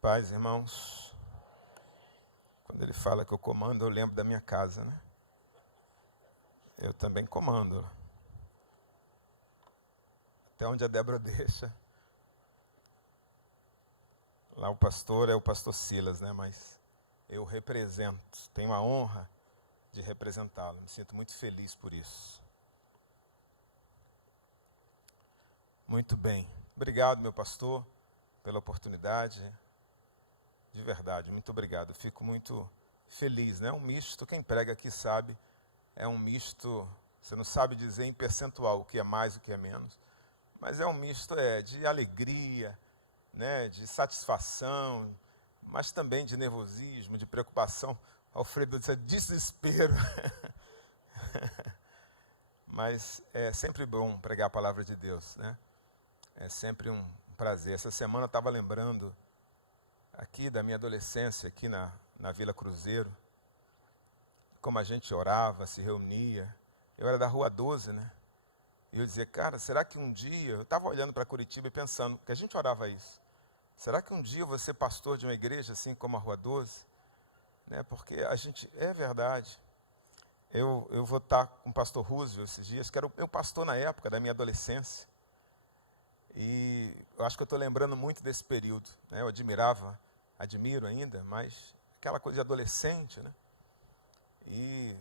Paz, irmãos. Quando ele fala que eu comando, eu lembro da minha casa, né? Eu também comando. Até onde a Débora deixa. Lá o pastor é o pastor Silas, né? Mas eu represento, tenho a honra de representá-lo. Me sinto muito feliz por isso. Muito bem. Obrigado, meu pastor, pela oportunidade. De verdade, muito obrigado. Fico muito feliz, né? Um misto, quem prega aqui sabe, é um misto, você não sabe dizer em percentual o que é mais, o que é menos, mas é um misto de alegria, né? De satisfação, mas também de nervosismo, de preocupação. Alfredo disse, desespero. Mas é sempre bom pregar a palavra de Deus, né? É sempre um prazer. Essa semana eu estava lembrando aqui da minha adolescência, aqui na Vila Cruzeiro, como a gente orava, se reunia. Eu era da Rua 12, né? E eu dizia, cara, será que um dia... Eu estava olhando para Curitiba e pensando, que a gente orava isso. Será que um dia eu vou ser pastor de uma igreja assim como a Rua 12? Né? Porque a gente... É verdade. Eu vou estar com o pastor Roosevelt esses dias, que era o meu pastor na época da minha adolescência. E eu acho que eu estou lembrando muito desse período, né? Eu admiro ainda, mas aquela coisa de adolescente, né? E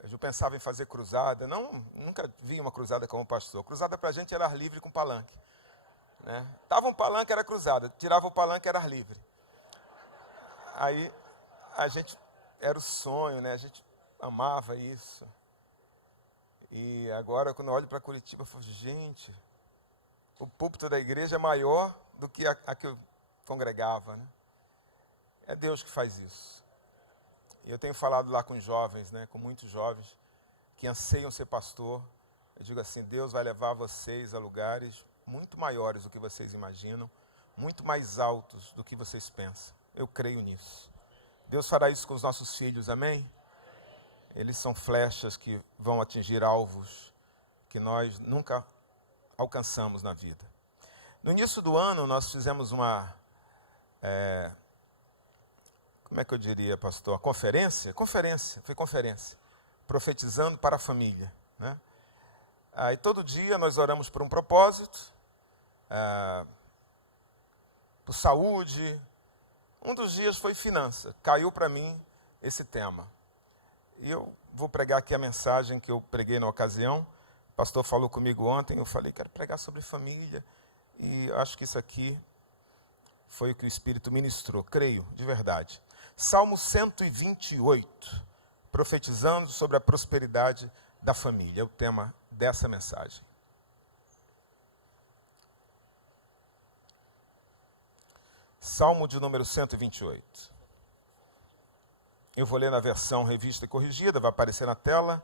eu pensava em fazer cruzada, nunca vi uma cruzada como pastor. Cruzada para a gente era ar livre com palanque, né? Tava um palanque, era cruzada, tirava o palanque, era ar livre. Aí a gente, era o sonho, né? A gente amava isso. E agora, quando eu olho para Curitiba, eu falo, gente... O púlpito da igreja é maior do que a que eu congregava, né? É Deus que faz isso. E eu tenho falado lá com jovens, né, com muitos jovens, que anseiam ser pastor. Eu digo assim, Deus vai levar vocês a lugares muito maiores do que vocês imaginam, muito mais altos do que vocês pensam. Eu creio nisso. Deus fará isso com os nossos filhos, amém? Eles são flechas que vão atingir alvos que nós nunca alcançamos na vida. No início do ano, nós fizemos uma, como é que eu diria, pastor? Conferência, profetizando para a família, né? Aí todo dia nós oramos por um propósito, por saúde. Um dos dias foi finança, caiu para mim esse tema. E eu vou pregar aqui a mensagem que eu preguei na ocasião. O pastor falou comigo ontem, eu falei, quero pregar sobre família, e acho que isso aqui foi o que o Espírito ministrou, creio, de verdade. Salmo 128, profetizando sobre a prosperidade da família, é o tema dessa mensagem. Salmo de número 128. Eu vou ler na versão revista e corrigida, vai aparecer na tela.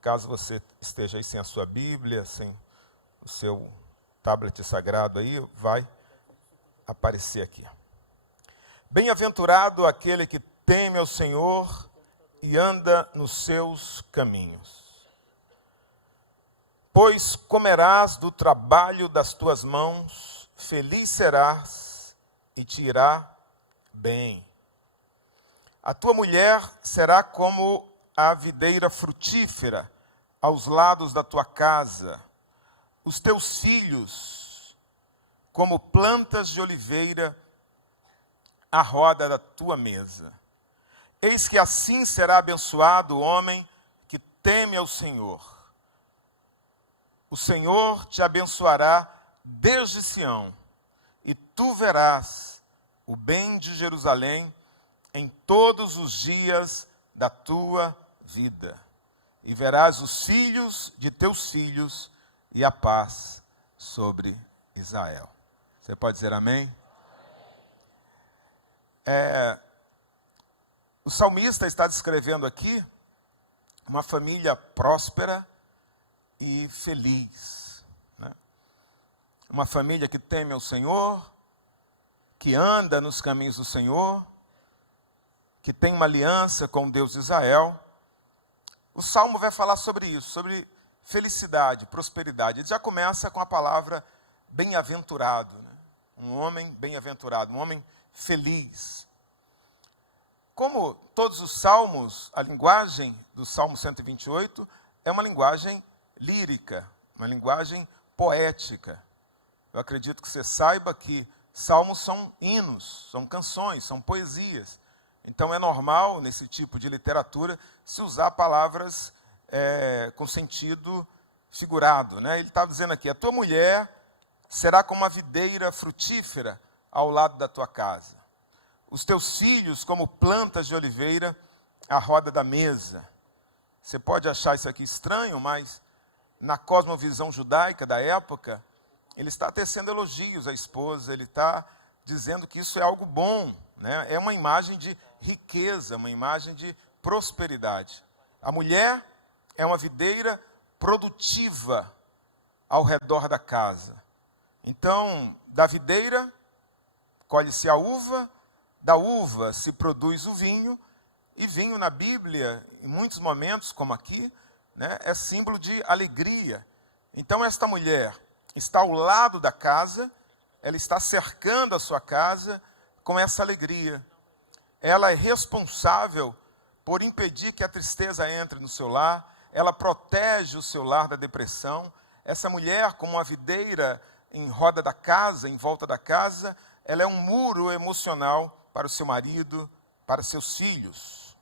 Caso você esteja aí sem a sua Bíblia, sem o seu tablet sagrado aí, vai aparecer aqui. Bem-aventurado aquele que teme ao Senhor e anda nos seus caminhos. Pois comerás do trabalho das tuas mãos, feliz serás e te irá bem. A tua mulher será como a videira frutífera aos lados da tua casa, os teus filhos como plantas de oliveira à roda da tua mesa. Eis que assim será abençoado o homem que teme ao Senhor. O Senhor te abençoará desde Sião, e tu verás o bem de Jerusalém em todos os dias da tua vida, e verás os filhos de teus filhos e a paz sobre Israel. Você pode dizer amém? O salmista está descrevendo aqui uma família próspera e feliz, né? Uma família que teme ao Senhor, que anda nos caminhos do Senhor, que tem uma aliança com o Deus de Israel. O Salmo vai falar sobre isso, sobre felicidade, prosperidade. Ele já começa com a palavra bem-aventurado, né? um homem bem-aventurado, um homem feliz. Como todos os salmos, a linguagem do Salmo 128 é uma linguagem lírica, uma linguagem poética. Eu acredito que você saiba que salmos são hinos, são canções, são poesias. Então é normal, nesse tipo de literatura, se usar palavras com sentido figurado, né? Ele está dizendo aqui, a tua mulher será como uma videira frutífera ao lado da tua casa. Os teus filhos como plantas de oliveira à roda da mesa. Você pode achar isso aqui estranho, mas na cosmovisão judaica da época, ele está tecendo elogios à esposa, ele está dizendo que isso é algo bom, né? É uma imagem de riqueza, uma imagem de prosperidade. A mulher é uma videira produtiva ao redor da casa. Então, da videira colhe-se a uva, da uva se produz o vinho, e vinho na Bíblia, em muitos momentos, como aqui, né, é símbolo de alegria. Então, esta mulher está ao lado da casa, ela está cercando a sua casa com essa alegria. Ela é responsável por impedir que a tristeza entre no seu lar, ela protege o seu lar da depressão. Essa mulher, como uma videira em roda da casa, em volta da casa, ela é um muro emocional para o seu marido, para seus filhos.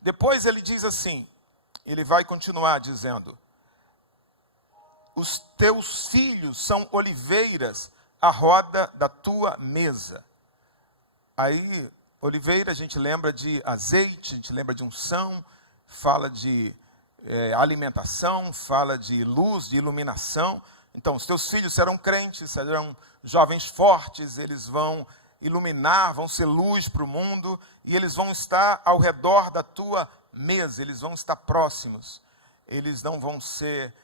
Depois ele diz assim, ele vai continuar dizendo, os teus filhos são oliveiras à roda da tua mesa. Aí, oliveira, a gente lembra de azeite, a gente lembra de unção, fala de alimentação, fala de luz, de iluminação. Então, os teus filhos serão crentes, serão jovens fortes, eles vão iluminar, vão ser luz para o mundo, e eles vão estar ao redor da tua mesa, eles vão estar próximos. Eles não vão ser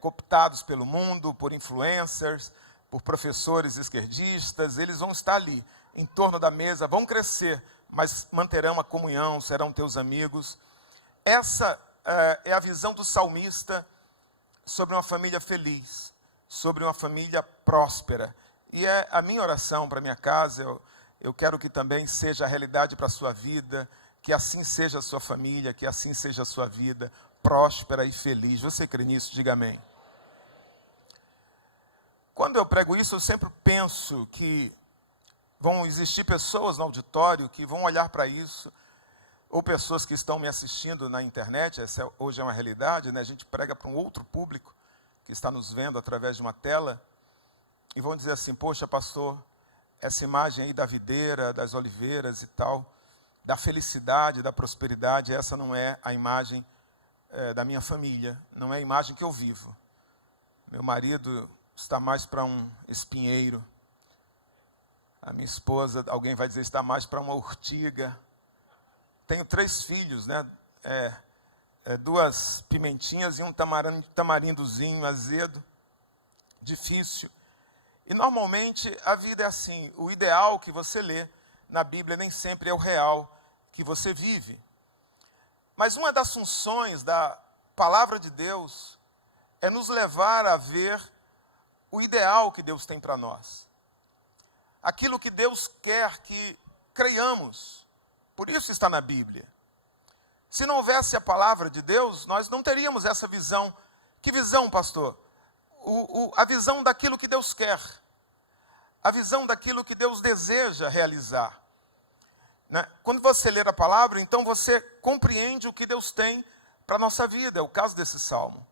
cooptados pelo mundo, por influencers, por professores esquerdistas, eles vão estar ali, em torno da mesa, vão crescer, mas manterão a comunhão, serão teus amigos. Essa é a visão do salmista sobre uma família feliz, sobre uma família próspera. E é a minha oração para a minha casa, eu quero que também seja a realidade para a sua vida, que assim seja a sua família, que assim seja a sua vida, próspera e feliz. Você crê nisso? Diga amém. Quando eu prego isso, eu sempre penso que vão existir pessoas no auditório que vão olhar para isso, ou pessoas que estão me assistindo na internet, essa hoje é uma realidade, né? A gente prega para um outro público que está nos vendo através de uma tela, e vão dizer assim, poxa, pastor, essa imagem aí da videira, das oliveiras e tal, da felicidade, da prosperidade, essa não é a imagem da minha família, não é a imagem que eu vivo. Meu marido está mais para um espinheiro, a minha esposa, alguém vai dizer, está mais para uma urtiga. Tenho 3 filhos, né? 2 pimentinhas e um tamarindozinho azedo, difícil. E normalmente a vida é assim, o ideal que você lê na Bíblia nem sempre é o real que você vive. Mas uma das funções da palavra de Deus é nos levar a ver o ideal que Deus tem para nós. Aquilo que Deus quer que creiamos. Por isso está na Bíblia. Se não houvesse a palavra de Deus, nós não teríamos essa visão. Que visão, pastor? A visão daquilo que Deus quer. A visão daquilo que Deus deseja realizar. Né? Quando você ler a palavra, então você compreende o que Deus tem para a nossa vida. É o caso desse salmo.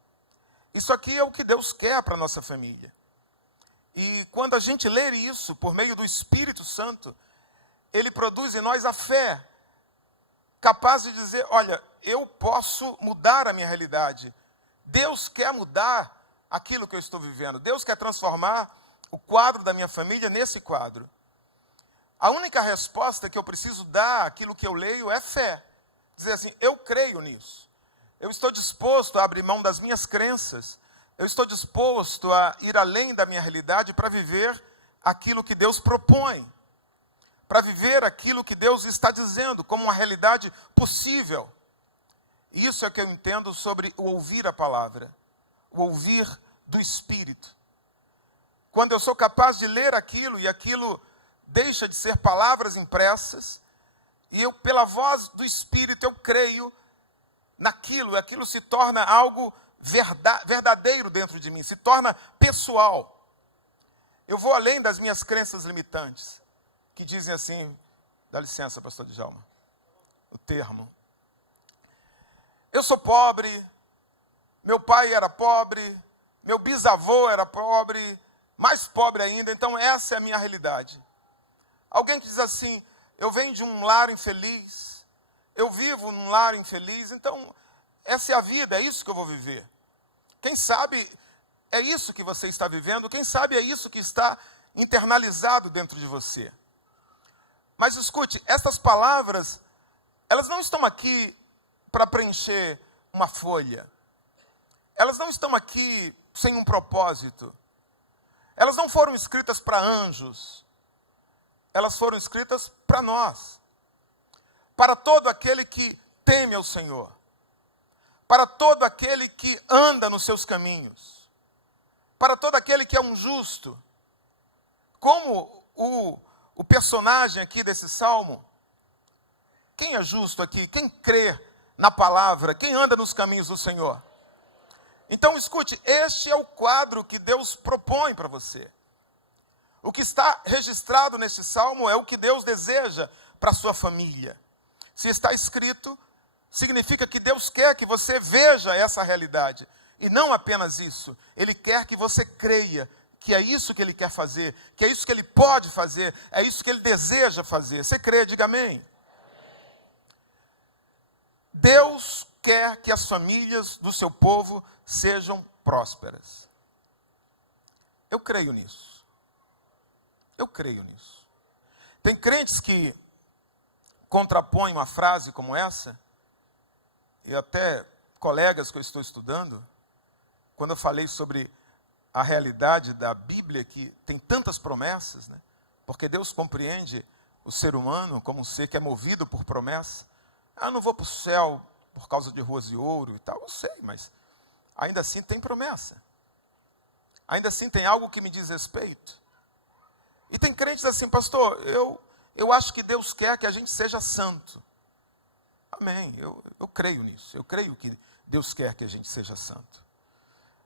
Isso aqui é o que Deus quer para a nossa família. E quando a gente lê isso por meio do Espírito Santo, ele produz em nós a fé, capaz de dizer, olha, eu posso mudar a minha realidade. Deus quer mudar aquilo que eu estou vivendo. Deus quer transformar o quadro da minha família nesse quadro. A única resposta que eu preciso dar àquilo que eu leio é fé. Dizer assim, eu creio nisso. Eu estou disposto a abrir mão das minhas crenças. Eu estou disposto a ir além da minha realidade para viver aquilo que Deus propõe. Para viver aquilo que Deus está dizendo como uma realidade possível. Isso é que eu entendo sobre o ouvir a palavra. O ouvir do Espírito. quando eu sou capaz de ler aquilo e aquilo deixa de ser palavras impressas, e eu, pela voz do Espírito, eu creio naquilo, e aquilo se torna algo verdadeiro dentro de mim, se torna pessoal. Eu vou além das minhas crenças limitantes, que dizem assim, dá licença, pastor Djalma, o termo. Eu sou pobre, meu pai era pobre, meu bisavô era pobre, mais pobre ainda, então essa é a minha realidade. Alguém que diz assim, eu venho de um lar infeliz, eu vivo num lar infeliz, então essa é a vida, é isso que eu vou viver. Quem sabe é isso que você está vivendo, quem sabe é isso que está internalizado dentro de você. Mas escute, essas palavras, elas não estão aqui para preencher uma folha. Elas não estão aqui sem um propósito. Elas não foram escritas para anjos. Elas foram escritas para nós. Para todo aquele que teme ao Senhor. Para todo aquele que anda nos seus caminhos. Para todo aquele que é um justo. Como o personagem aqui desse salmo. Quem é justo aqui? Quem crê na palavra? Quem anda nos caminhos do Senhor? Então, escute, este é o quadro que Deus propõe para você. O que está registrado neste salmo é o que Deus deseja para a sua família. Se está escrito, significa que Deus quer que você veja essa realidade. E não apenas isso, Ele quer que você creia que é isso que Ele quer fazer, que é isso que Ele pode fazer, é isso que Ele deseja fazer. Você crê? Diga amém. Deus quer que as famílias do seu povo sejam prósperas. Eu creio nisso. Eu creio nisso. Tem crentes que contrapõem uma frase como essa, e até colegas que eu estou estudando, quando eu falei sobre a realidade da Bíblia, que tem tantas promessas, né? Porque Deus compreende o ser humano como um ser que é movido por promessa. Eu não vou para o céu por causa de ruas de ouro e tal, eu sei, mas ainda assim tem promessa. Ainda assim tem algo que me diz respeito. E tem crentes assim, pastor, eu acho que Deus quer que a gente seja santo. Amém, eu creio nisso, eu creio que Deus quer que a gente seja santo.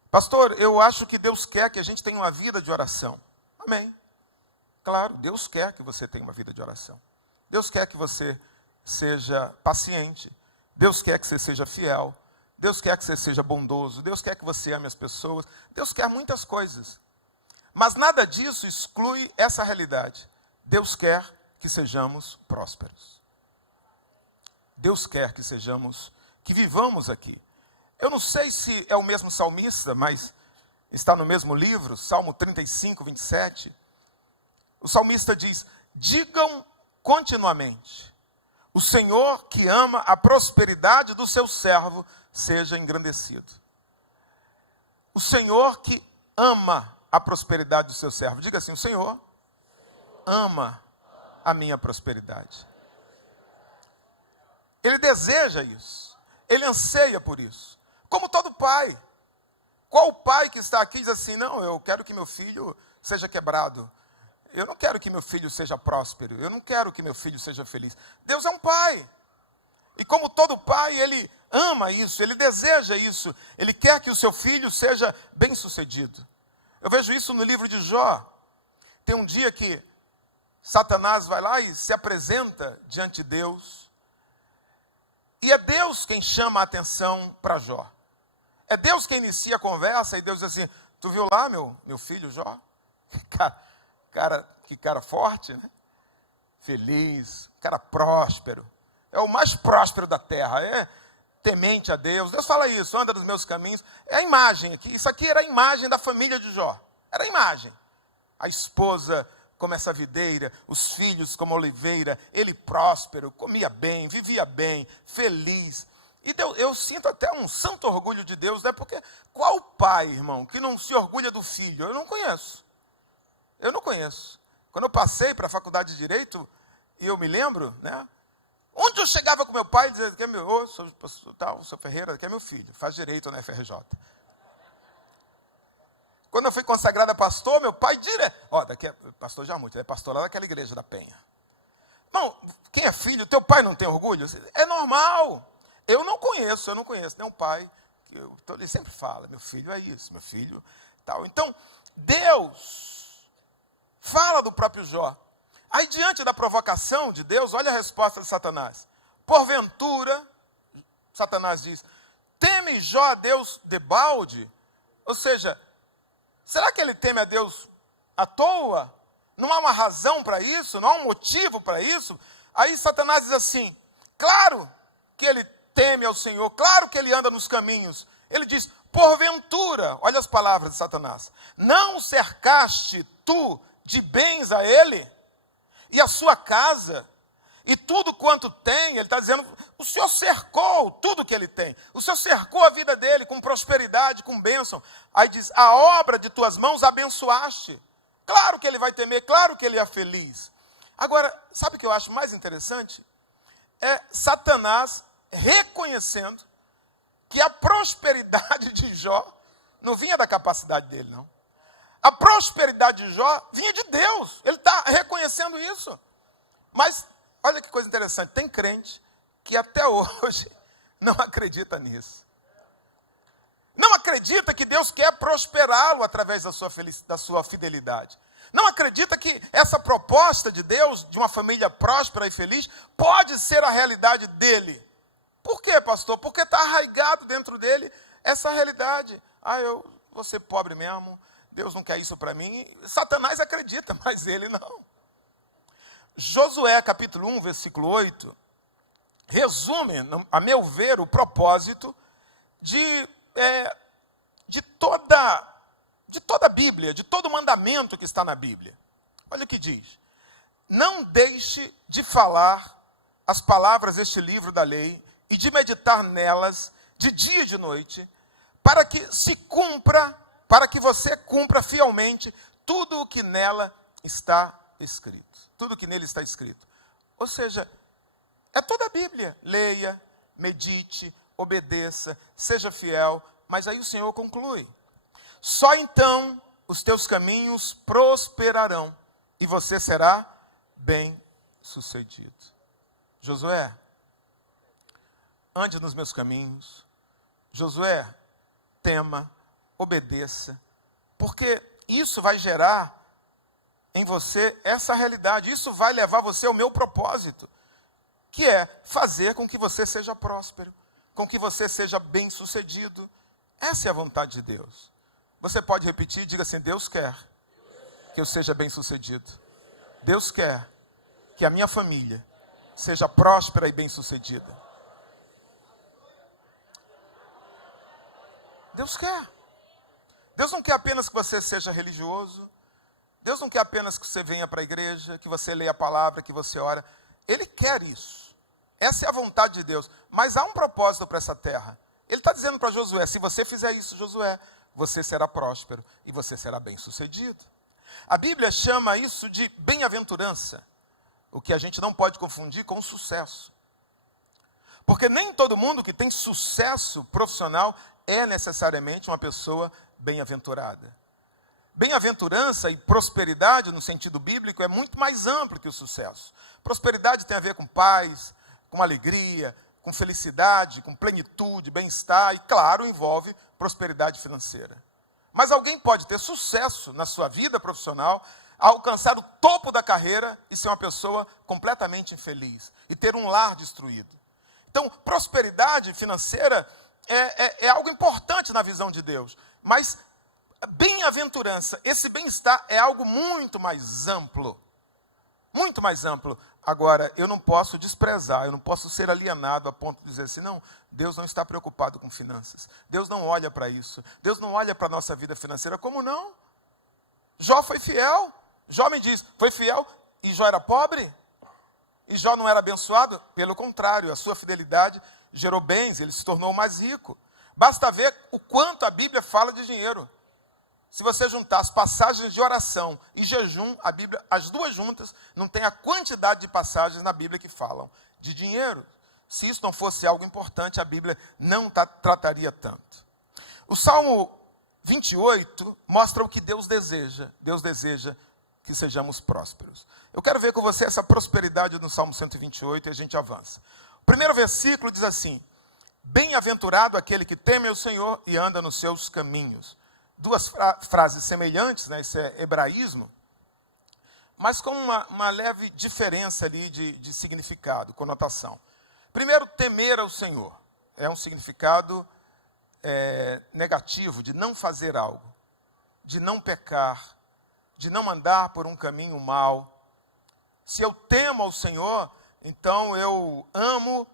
Pastor, eu acho que Deus quer que a gente tenha uma vida de oração. Amém. Claro, Deus quer que você tenha uma vida de oração. Deus quer que você seja paciente. Deus quer que você seja fiel. Deus quer que você seja bondoso. Deus quer que você ame as pessoas. Deus quer muitas coisas. Mas nada disso exclui essa realidade. Deus quer que sejamos prósperos. Deus quer que vivamos aqui. Eu não sei se é o mesmo salmista, mas está no mesmo livro, Salmo 35, 27. O salmista diz, digam continuamente, o Senhor que ama a prosperidade do seu servo seja engrandecido. O Senhor que ama a prosperidade do seu servo. Diga assim, o Senhor ama a minha prosperidade. Ele deseja isso. Ele anseia por isso. Como todo pai. Qual pai que está aqui diz assim, não, eu quero que meu filho seja quebrado. Eu não quero que meu filho seja próspero. Eu não quero que meu filho seja feliz. Deus é um pai. E como todo pai, ele ama isso, ele deseja isso. Ele quer que o seu filho seja bem-sucedido. Eu vejo isso no livro de Jó. Tem um dia que Satanás vai lá e se apresenta diante de Deus. E é Deus quem chama a atenção para Jó. É Deus quem inicia a conversa e Deus diz assim, tu viu lá meu filho Jó? Que cara forte, né? Feliz, cara próspero. É o mais próspero da terra, é temente a Deus. Deus fala isso, anda nos meus caminhos. É a imagem aqui, isso aqui era a imagem da família de Jó. Era a imagem. A esposa como essa videira, os filhos como a oliveira, ele próspero, comia bem, vivia bem, feliz. E Deus, eu sinto até um santo orgulho de Deus, né? Porque qual pai, irmão, que não se orgulha do filho? Eu não conheço. Eu não conheço. Quando eu passei para a faculdade de Direito, e eu me lembro, né? Onde eu chegava com meu pai, dizia que é meu, sou Ferreira, que é meu filho, faz Direito na FRJ. Quando eu fui consagrado a pastor, meu pai daqui é pastor Jamute, ele é pastor lá daquela igreja da Penha. Irmão, quem é filho, teu pai não tem orgulho? É normal. Eu não conheço nenhum pai. Ele sempre fala, meu filho é isso, meu filho tal. Então, Deus fala do próprio Jó. Aí, diante da provocação de Deus, olha a resposta de Satanás. Porventura, Satanás diz, teme Jó a Deus debalde? Ou seja, será que ele teme a Deus à toa? Não há uma razão para isso? Não há um motivo para isso? Aí Satanás diz assim, claro que ele teme ao Senhor, claro que ele anda nos caminhos. Ele diz, porventura, olha as palavras de Satanás, não cercaste tu de bens a ele? E a sua casa, e tudo quanto tem, ele está dizendo, o Senhor cercou tudo que ele tem. O Senhor cercou a vida dele com prosperidade, com bênção. Aí diz, a obra de tuas mãos abençoaste. Claro que ele vai temer, claro que ele é feliz. Agora, sabe o que eu acho mais interessante? É Satanás reconhecendo que a prosperidade de Jó não vinha da capacidade dele, não. A prosperidade de Jó vinha de Deus. Ele está reconhecendo isso. Mas, olha que coisa interessante, tem crente que até hoje não acredita nisso. Não acredita que Deus quer prosperá-lo através da sua fidelidade. Não acredita que essa proposta de Deus, de uma família próspera e feliz, pode ser a realidade dele. Por quê, pastor? Porque está arraigado dentro dele essa realidade. Eu vou ser pobre mesmo, Deus não quer isso para mim. Satanás acredita, mas ele não. Josué, capítulo 1, versículo 8, resume, a meu ver, o propósito de toda a Bíblia, de todo o mandamento que está na Bíblia. Olha o que diz. Não deixe de falar as palavras deste livro da lei e de meditar nelas de dia e de noite, para que você cumpra fielmente tudo o que nela está escrito. Tudo o que nele está escrito. Ou seja, é toda a Bíblia. Leia, medite, obedeça, seja fiel. Mas aí o Senhor conclui. Só então os teus caminhos prosperarão e você será bem-sucedido. Josué, ande nos meus caminhos. Josué, tema, obedeça, porque isso vai gerar em você essa realidade, isso vai levar você ao meu propósito, que é fazer com que você seja próspero, com que você seja bem-sucedido. Essa é a vontade de Deus. Você pode repetir, diga assim, Deus quer que eu seja bem-sucedido. Deus quer que a minha família seja próspera e bem-sucedida. Deus quer. Deus não quer apenas que você seja religioso. Deus não quer apenas que você venha para a igreja, que você leia a palavra, que você ora. Ele quer isso. Essa é a vontade de Deus. Mas há um propósito para essa terra. Ele está dizendo para Josué, se você fizer isso, Josué, você será próspero e você será bem-sucedido. A Bíblia chama isso de bem-aventurança, o que a gente não pode confundir com sucesso. Porque nem todo mundo que tem sucesso profissional é necessariamente uma pessoa bem-aventurada. Bem-aventurança e prosperidade, no sentido bíblico, é muito mais amplo que o sucesso. Prosperidade tem a ver com paz, com alegria, com felicidade, com plenitude, bem-estar e, claro, envolve prosperidade financeira. Mas alguém pode ter sucesso na sua vida profissional, alcançar o topo da carreira e ser uma pessoa completamente infeliz e ter um lar destruído. Então, prosperidade financeira é algo importante na visão de Deus, mas bem-aventurança, esse bem-estar é algo muito mais amplo. Muito mais amplo. Agora, eu não posso desprezar, eu não posso ser alienado a ponto de dizer assim, não, Deus não está preocupado com finanças. Deus não olha para isso. Deus não olha para a nossa vida financeira. Como não? Jó foi fiel. Jó me diz, foi fiel e Jó era pobre? E Jó não era abençoado? Pelo contrário, a sua fidelidade gerou bens, ele se tornou mais rico. Basta ver o quanto a Bíblia fala de dinheiro. Se você juntar as passagens de oração e jejum, a Bíblia, as duas juntas, não tem a quantidade de passagens na Bíblia que falam de dinheiro. Se isso não fosse algo importante, a Bíblia não trataria tanto. O Salmo 28 mostra o que Deus deseja. Deus deseja que sejamos prósperos. Eu quero ver com você essa prosperidade no Salmo 128 e a gente avança. O primeiro versículo diz assim: bem-aventurado aquele que teme ao Senhor e anda nos seus caminhos. Duas frases semelhantes, né? Isso é hebraísmo, mas com uma leve diferença ali de significado, conotação. Primeiro, temer ao Senhor é um significado negativo, de não fazer algo, de não pecar, de não andar por um caminho mau. Se eu temo ao Senhor, então eu amo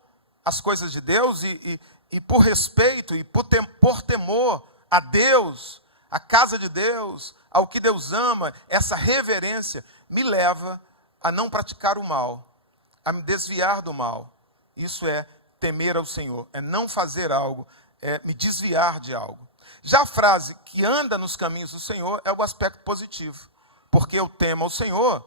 as coisas de Deus e por respeito e por temor a Deus, a casa de Deus, ao que Deus ama, essa reverência me leva a não praticar o mal, a me desviar do mal. Isso é temer ao Senhor, é não fazer algo, é me desviar de algo. Já a frase que anda nos caminhos do Senhor é o aspecto positivo, porque eu temo ao Senhor,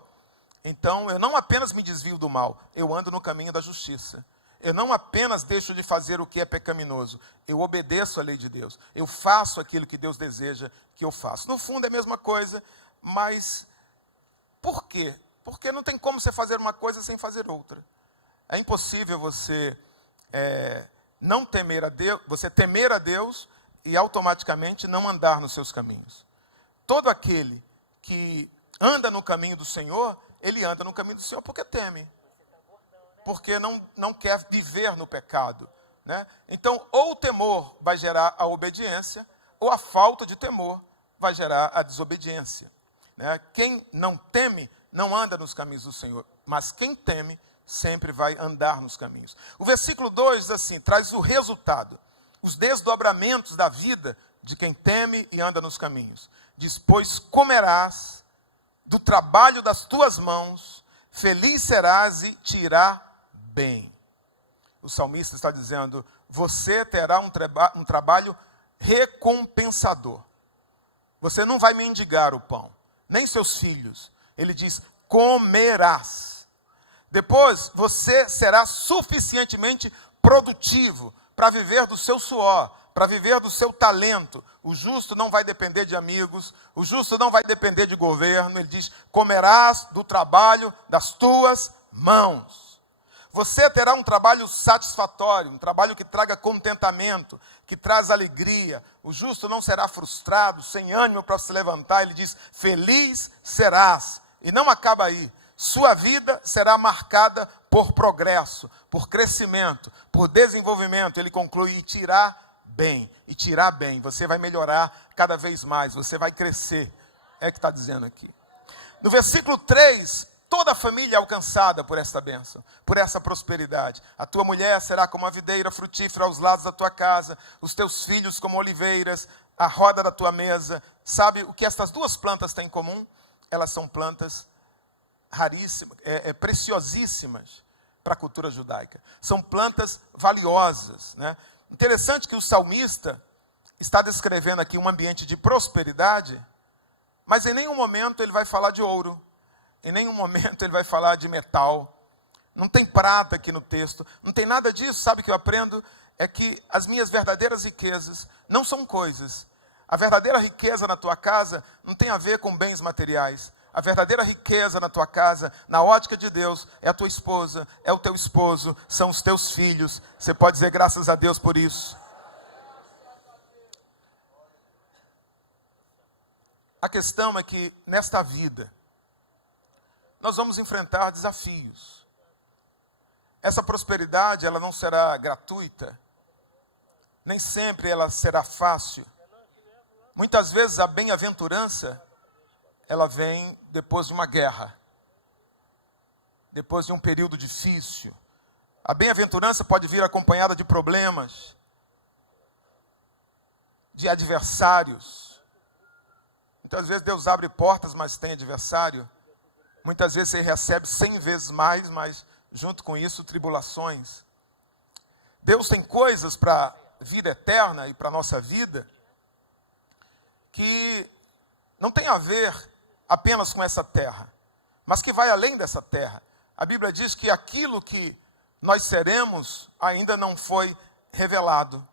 então eu não apenas me desvio do mal, eu ando no caminho da justiça. Eu não apenas deixo de fazer o que é pecaminoso, eu obedeço a lei de Deus. Eu faço aquilo que Deus deseja que eu faça. No fundo é a mesma coisa, mas por quê? Porque não tem como você fazer uma coisa sem fazer outra. É impossível você não temer a Deus, você temer a Deus e automaticamente não andar nos seus caminhos. Todo aquele que anda no caminho do Senhor, ele anda no caminho do Senhor porque teme. Porque não quer viver no pecado, né? Então, ou o temor vai gerar a obediência, ou a falta de temor vai gerar a desobediência, né? Quem não teme, não anda nos caminhos do Senhor, mas quem teme, sempre vai andar nos caminhos. O versículo 2 diz assim, traz o resultado, os desdobramentos da vida de quem teme e anda nos caminhos. Diz, pois comerás do trabalho das tuas mãos, feliz serás e te irá bem. O salmista está dizendo, você terá um trabalho recompensador. Você não vai mendigar o pão, nem seus filhos. Ele diz, comerás. Depois, você será suficientemente produtivo para viver do seu suor, para viver do seu talento. O justo não vai depender de amigos, o justo não vai depender de governo. Ele diz, comerás do trabalho das tuas mãos. Você terá um trabalho satisfatório, um trabalho que traga contentamento, que traz alegria. O justo não será frustrado, sem ânimo para se levantar. Ele diz, feliz serás. E não acaba aí. Sua vida será marcada por progresso, por crescimento, por desenvolvimento. Ele conclui, e te irá bem. E te irá bem. Você vai melhorar cada vez mais, você vai crescer. É o que está dizendo aqui. No versículo 3... toda a família é alcançada por esta bênção, por essa prosperidade. A tua mulher será como a videira frutífera aos lados da tua casa, os teus filhos como oliveiras, a roda da tua mesa. Sabe o que estas duas plantas têm em comum? Elas são plantas raríssimas, preciosíssimas para a cultura judaica. São plantas valiosas, né? Interessante que o salmista está descrevendo aqui um ambiente de prosperidade, mas em nenhum momento ele vai falar de ouro. Em nenhum momento ele vai falar de metal. Não tem prata aqui no texto. Não tem nada disso. Sabe o que eu aprendo? É que as minhas verdadeiras riquezas não são coisas. A verdadeira riqueza na tua casa não tem a ver com bens materiais. A verdadeira riqueza na tua casa, na ótica de Deus, é a tua esposa, é o teu esposo, são os teus filhos. Você pode dizer graças a Deus por isso. A questão é que nesta vida, nós vamos enfrentar desafios. Essa prosperidade, ela não será gratuita. Nem sempre ela será fácil. Muitas vezes a bem-aventurança, ela vem depois de uma guerra. Depois de um período difícil. A bem-aventurança pode vir acompanhada de problemas, de adversários. Muitas vezes Deus abre portas, mas tem adversário. Muitas vezes você recebe 100 vezes mais, mas junto com isso, tribulações. Deus tem coisas para a vida eterna e para a nossa vida que não tem a ver apenas com essa terra, mas que vai além dessa terra. A Bíblia diz que aquilo que nós seremos ainda não foi revelado.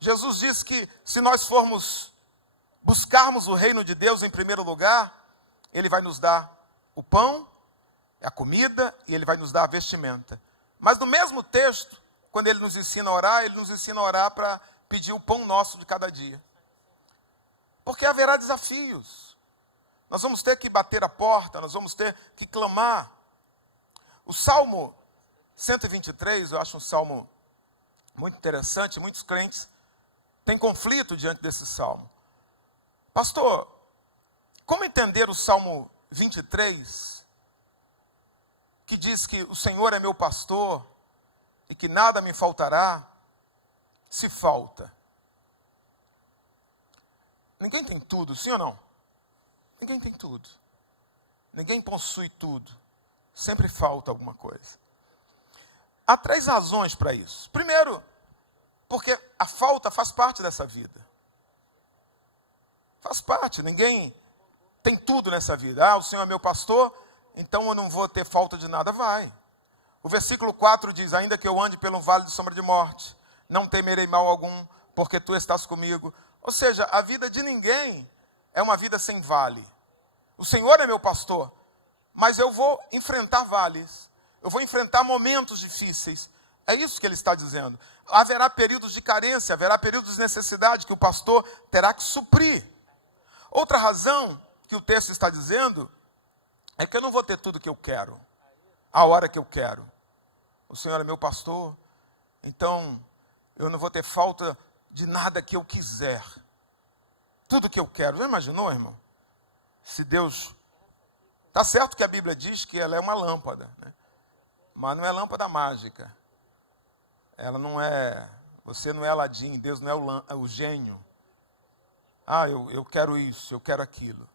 Jesus disse que se nós formos buscarmos o reino de Deus em primeiro lugar, Ele vai nos dar o pão, a comida, e Ele vai nos dar a vestimenta. Mas no mesmo texto, quando Ele nos ensina a orar, Ele nos ensina a orar para pedir o pão nosso de cada dia. Porque haverá desafios. Nós vamos ter que bater a porta, nós vamos ter que clamar. O Salmo 123, eu acho um salmo muito interessante, muitos crentes têm conflito diante desse salmo. Pastor, como entender o Salmo 23, que diz que o Senhor é meu pastor e que nada me faltará, se falta? Ninguém tem tudo, sim ou não? Ninguém tem tudo. Ninguém possui tudo. Sempre falta alguma coisa. Há 3 razões para isso. Primeiro, porque a falta faz parte dessa vida. Faz parte, ninguém tem tudo nessa vida. Ah, o Senhor é meu pastor, então eu não vou ter falta de nada. Vai. O versículo 4 diz, ainda que eu ande pelo vale de sombra de morte, não temerei mal algum, porque tu estás comigo. Ou seja, a vida de ninguém é uma vida sem vale. O Senhor é meu pastor, mas eu vou enfrentar vales. Eu vou enfrentar momentos difíceis. É isso que ele está dizendo. Haverá períodos de carência, haverá períodos de necessidade que o pastor terá que suprir. Outra razão que o texto está dizendo é que eu não vou ter tudo que eu quero, a hora que eu quero. O Senhor é meu pastor, então eu não vou ter falta de nada que eu quiser. Tudo que eu quero. Já imaginou, irmão? Se Deus... Está certo que a Bíblia diz que ela é uma lâmpada, né? Mas não é lâmpada mágica. Ela não é... Você não é Aladim, Deus não é o gênio. Ah, eu quero isso, eu quero aquilo.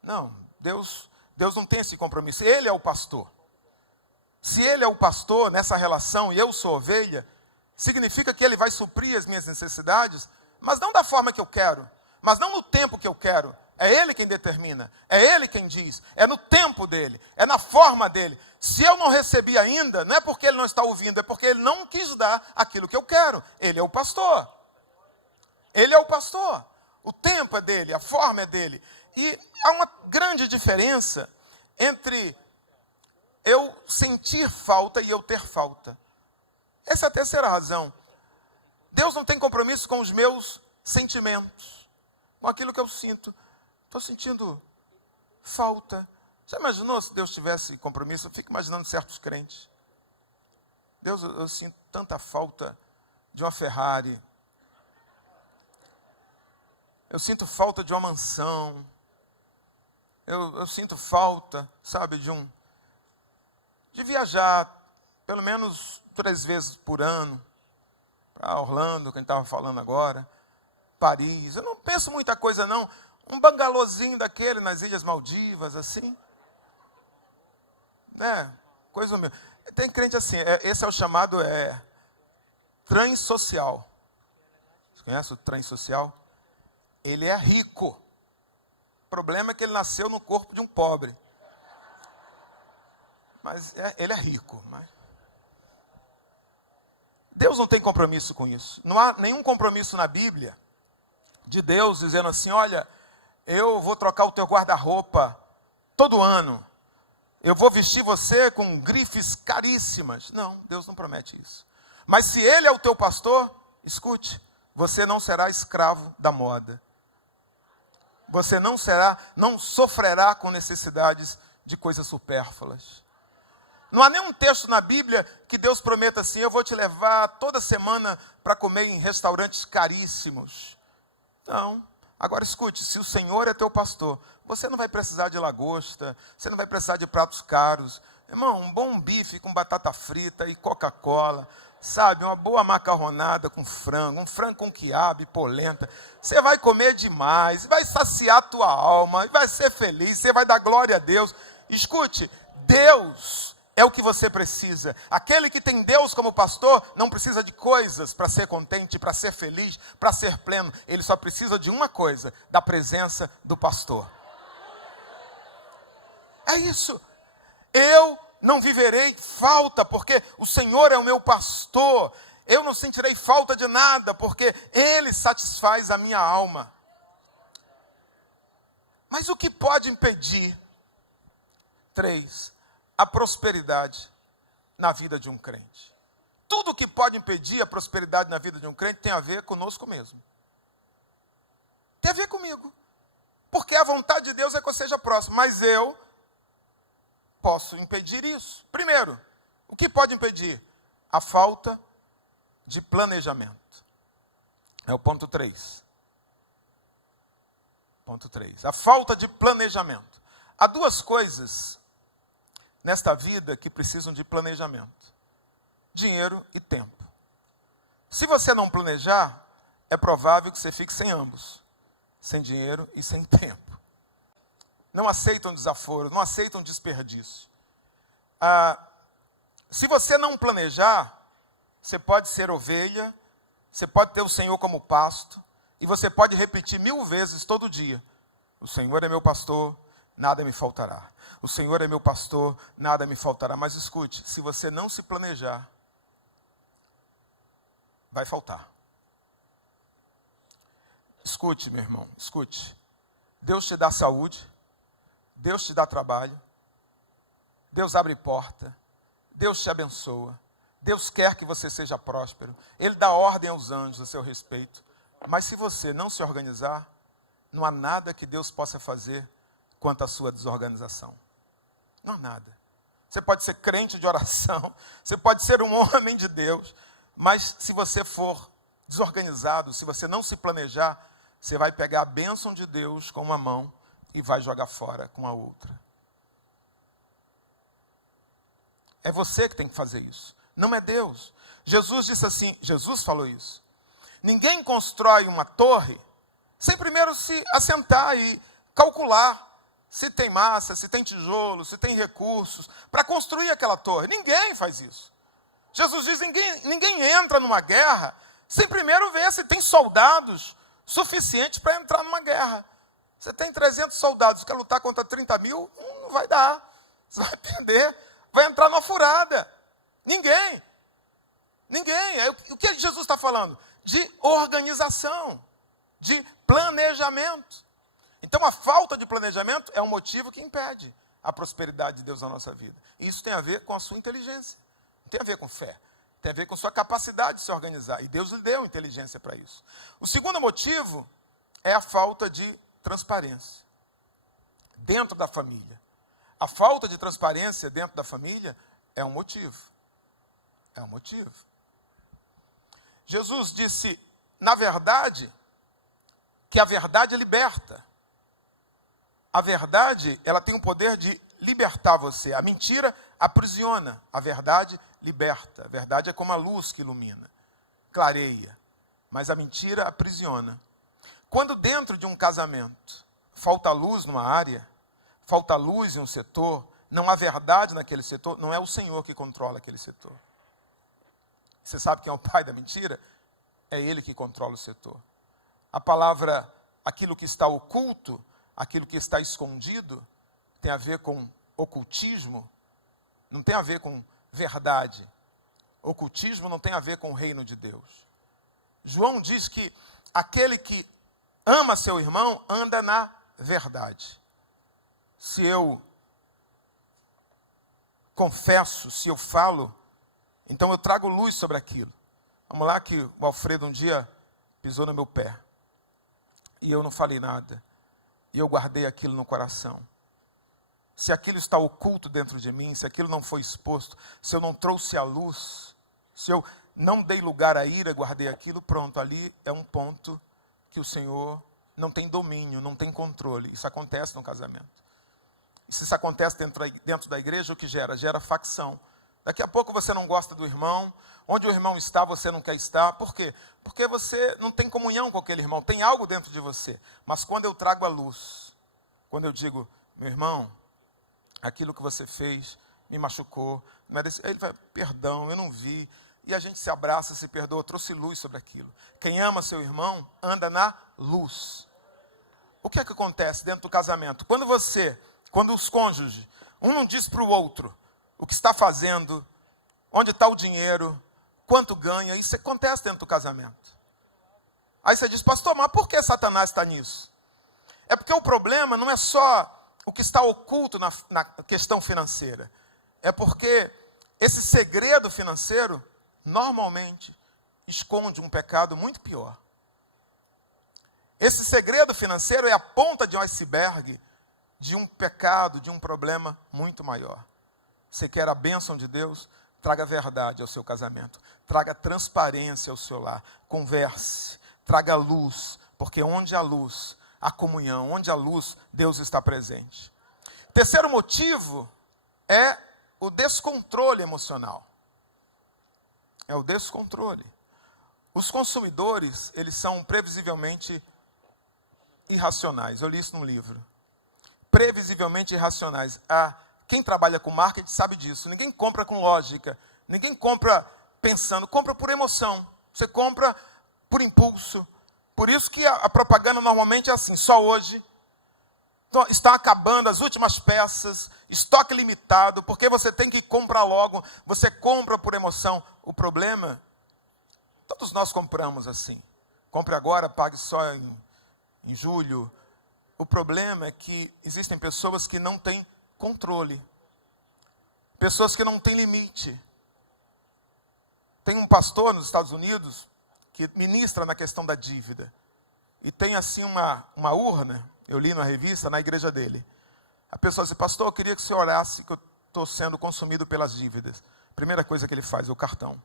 Não, Deus não tem esse compromisso. Ele é o pastor. Se Ele é o pastor nessa relação e eu sou ovelha, significa que Ele vai suprir as minhas necessidades, mas não da forma que eu quero, mas não no tempo que eu quero. É Ele quem determina, é Ele quem diz, é no tempo dEle, é na forma dEle. Se eu não recebi ainda, não é porque Ele não está ouvindo, é porque Ele não quis dar aquilo que eu quero. Ele é o pastor. Ele é o pastor. O tempo é dEle, a forma é dEle. E há uma grande diferença entre eu sentir falta e eu ter falta. Essa é a terceira razão. Deus não tem compromisso com os meus sentimentos, com aquilo que eu sinto. Estou sentindo falta. Já imaginou se Deus tivesse compromisso? Eu fico imaginando certos crentes. Deus, eu sinto tanta falta de uma Ferrari. Eu sinto falta de uma mansão. Eu sinto falta, sabe, de viajar pelo menos 3 vezes por ano para Orlando, quem estava falando agora, Paris. Eu não penso muita coisa não. Um bangalôzinho daquele nas Ilhas Maldivas, assim. Né? Coisa mesmo. Tem crente assim, esse é o chamado transocial. Você conhece o transocial? Ele é rico. O problema é que ele nasceu no corpo de um pobre. Mas ele é rico. Mas... Deus não tem compromisso com isso. Não há nenhum compromisso na Bíblia de Deus dizendo assim, olha, eu vou trocar o teu guarda-roupa todo ano. Eu vou vestir você com grifes caríssimas. Não, Deus não promete isso. Mas se Ele é o teu pastor, escute, você não será escravo da moda. Você não sofrerá com necessidades de coisas supérfluas. Não há nenhum texto na Bíblia que Deus prometa assim, eu vou te levar toda semana para comer em restaurantes caríssimos. Não. Agora escute, se o Senhor é teu pastor, você não vai precisar de lagosta, você não vai precisar de pratos caros. Irmão, um bom bife com batata frita e Coca-Cola, sabe, uma boa macarronada com frango, um frango com quiabo e polenta. Você vai comer demais, vai saciar a tua alma, vai ser feliz, você vai dar glória a Deus. Escute, Deus é o que você precisa. Aquele que tem Deus como pastor não precisa de coisas para ser contente, para ser feliz, para ser pleno. Ele só precisa de uma coisa, da presença do pastor. É isso. Eu não viverei falta, porque o Senhor é o meu pastor. Eu não sentirei falta de nada, porque Ele satisfaz a minha alma. Mas o que pode impedir? 3. A prosperidade na vida de um crente. Tudo que pode impedir a prosperidade na vida de um crente tem a ver conosco mesmo. Tem a ver comigo. Porque a vontade de Deus é que eu seja próximo. Mas eu posso impedir isso. Primeiro, o que pode impedir? A falta de planejamento. É o ponto 3. Ponto 3. A falta de planejamento. Há duas coisas nesta vida que precisam de planejamento: dinheiro e tempo. Se você não planejar, é provável que você fique sem ambos. Sem dinheiro e sem tempo. Não aceitam desaforo, não aceitam desperdício. Se você não planejar, você pode ser ovelha, você pode ter o Senhor como pasto, e você pode repetir 1000 vezes todo dia: o Senhor é meu pastor, nada me faltará. O Senhor é meu pastor, nada me faltará. Mas escute, se você não se planejar, vai faltar. Escute, meu irmão, escute. Deus te dá saúde, Deus te dá trabalho, Deus abre porta, Deus te abençoa, Deus quer que você seja próspero, Ele dá ordem aos anjos a seu respeito. Mas se você não se organizar, não há nada que Deus possa fazer quanto à sua desorganização. Não há nada. Você pode ser crente de oração, você pode ser um homem de Deus, mas se você for desorganizado, se você não se planejar, você vai pegar a bênção de Deus com uma mão e vai jogar fora com a outra. É você que tem que fazer isso, não é Deus. Jesus disse assim, Jesus falou isso: ninguém constrói uma torre sem primeiro se assentar e calcular se tem massa, se tem tijolo, se tem recursos para construir aquela torre. Ninguém faz isso. Jesus diz: ninguém entra numa guerra sem primeiro ver se tem soldados suficientes para entrar numa guerra. Você tem 300 soldados, quer lutar contra 30 mil? Não vai dar. Você vai perder, vai entrar numa furada. Ninguém. O que Jesus está falando? De organização, de planejamento. Então a falta de planejamento é um motivo que impede a prosperidade de Deus na nossa vida. E isso tem a ver com a sua inteligência. Não tem a ver com fé. Tem a ver com sua capacidade de se organizar. E Deus lhe deu inteligência para isso. O segundo motivo é a falta de transparência dentro da família. A falta de transparência dentro da família é um motivo. É um motivo. Jesus disse, na verdade, que a verdade liberta. A verdade, ela tem o poder de libertar você. A mentira aprisiona, a verdade liberta. A verdade é como a luz que ilumina, clareia. Mas a mentira aprisiona. Quando dentro de um casamento falta luz numa área, falta luz em um setor, não há verdade naquele setor, não é o Senhor que controla aquele setor. Você sabe quem é o pai da mentira? É Ele que controla o setor. A palavra, aquilo que está oculto, aquilo que está escondido, tem a ver com ocultismo, não tem a ver com verdade. Ocultismo não tem a ver com o reino de Deus. João diz que aquele que ama seu irmão anda na verdade. Se eu confesso, se eu falo, então eu trago luz sobre aquilo. Vamos lá que o Alfredo um dia pisou no meu pé. E eu não falei nada. E eu guardei aquilo no coração. Se aquilo está oculto dentro de mim, se aquilo não foi exposto, se eu não trouxe à luz, se eu não dei lugar à ira, guardei aquilo, pronto, ali é um ponto que o Senhor não tem domínio, não tem controle. Isso acontece no casamento. E se isso acontece dentro da igreja, o que gera? Gera facção. Daqui a pouco você não gosta do irmão, onde o irmão está, você não quer estar. Por quê? Porque você não tem comunhão com aquele irmão, tem algo dentro de você. Mas quando eu trago a luz, quando eu digo, meu irmão, aquilo que você fez me machucou, não é desse... Ele vai, perdão, eu não vi. E a gente se abraça, se perdoa, trouxe luz sobre aquilo. Quem ama seu irmão, anda na luz. O que é que acontece dentro do casamento? Quando os cônjuges, um não diz para o outro o que está fazendo, onde está o dinheiro, quanto ganha. Isso acontece dentro do casamento. Aí você diz, pastor, mas por que Satanás está nisso? É porque o problema não é só o que está oculto na questão financeira. É porque esse segredo financeiro, normalmente, esconde um pecado muito pior. Esse segredo financeiro é a ponta de um iceberg de um pecado, de um problema muito maior. Você quer a bênção de Deus? Traga verdade ao seu casamento. Traga transparência ao seu lar. Converse. Traga luz, porque onde há luz, há comunhão. Onde há luz, Deus está presente. Terceiro motivo é o descontrole emocional. É o descontrole. Os consumidores, eles são previsivelmente irracionais. Eu li isso num livro. Previsivelmente irracionais. Quem trabalha com marketing sabe disso. Ninguém compra com lógica. Ninguém compra pensando. Compra por emoção. Você compra por impulso. Por isso que a propaganda normalmente é assim, só hoje. Então, está acabando as últimas peças, estoque limitado, porque você tem que comprar logo, você compra por emoção. O problema, todos nós compramos assim. Compre agora, pague só em julho. O problema é que existem pessoas que não têm controle. Pessoas que não têm limite. Tem um pastor nos Estados Unidos que ministra na questão da dívida. E tem assim uma urna, eu li na revista, na igreja dele. A pessoa diz, pastor, eu queria que o senhor orasse que eu estou sendo consumido pelas dívidas. Primeira coisa que ele faz é o cartão.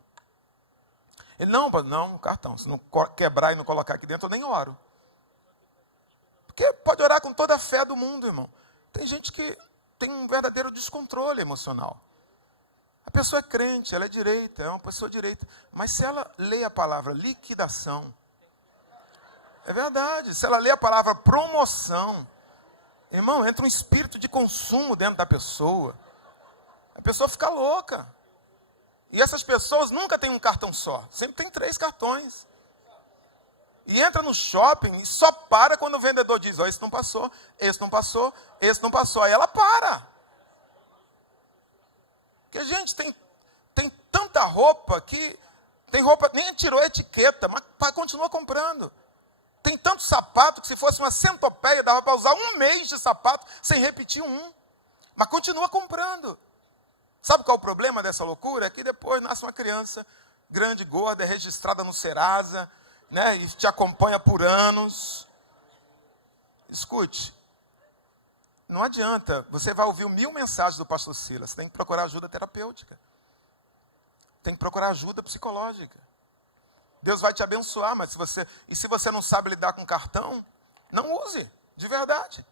Ele, não, o cartão. Se não quebrar e não colocar aqui dentro, eu nem oro. Porque pode orar com toda a fé do mundo, irmão. Tem gente que tem um verdadeiro descontrole emocional. A pessoa é crente, ela é direita, é uma pessoa direita. Mas se ela lê a palavra liquidação, é verdade. Se ela lê a palavra promoção, irmão, entra um espírito de consumo dentro da pessoa. A pessoa fica louca. E essas pessoas nunca têm um cartão só. Sempre tem 3 cartões. E entra no shopping e só para quando o vendedor diz, esse não passou, esse não passou, esse não passou. Aí ela para. Porque, gente, tem tanta roupa que... Tem roupa, nem tirou a etiqueta, mas continua comprando. Tem tanto sapato que se fosse uma centopeia, dava para usar 1 mês de sapato sem repetir um. Mas continua comprando. Sabe qual é o problema dessa loucura? É que depois nasce uma criança grande, gorda, é registrada no Serasa, né, e te acompanha por anos. Escute. Não adianta, você vai ouvir 1000 mensagens do pastor Silas, tem que procurar ajuda terapêutica. Tem que procurar ajuda psicológica. Deus vai te abençoar, mas se você não sabe lidar com cartão, não use, de verdade.